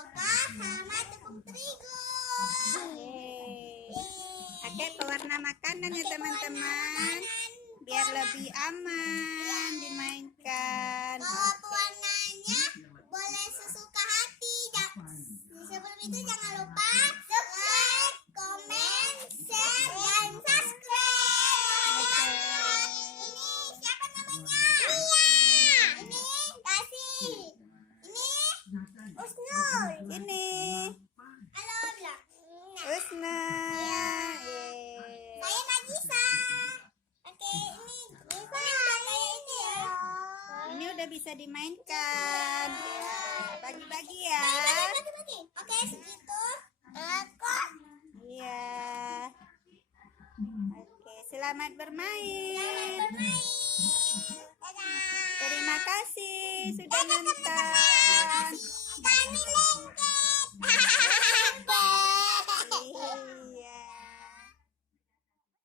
barokah sama tepung terigu. Pakai pewarna makanan ya teman-teman, biar lebih aman dimainkan. Kalau pewarnanya boleh sesuka hati. Sebelum itu jangan lupa like, comment, share, dan subscribe. Ini siapa namanya? Mia. Ini Kasih. Ini Usnul. Ini Halo bilang. Usna. Saya Najisa. Oke, ini kayak ini ya. Ini udah bisa dimainkan. Ya, bagi-bagi ya. Bagi. Oke, segitu. Aku. Iya. Oke, selamat bermain. Selamat bermain. Dadah. Terima kasih sudah Dadah, nonton. teman-teman. Kami lengket.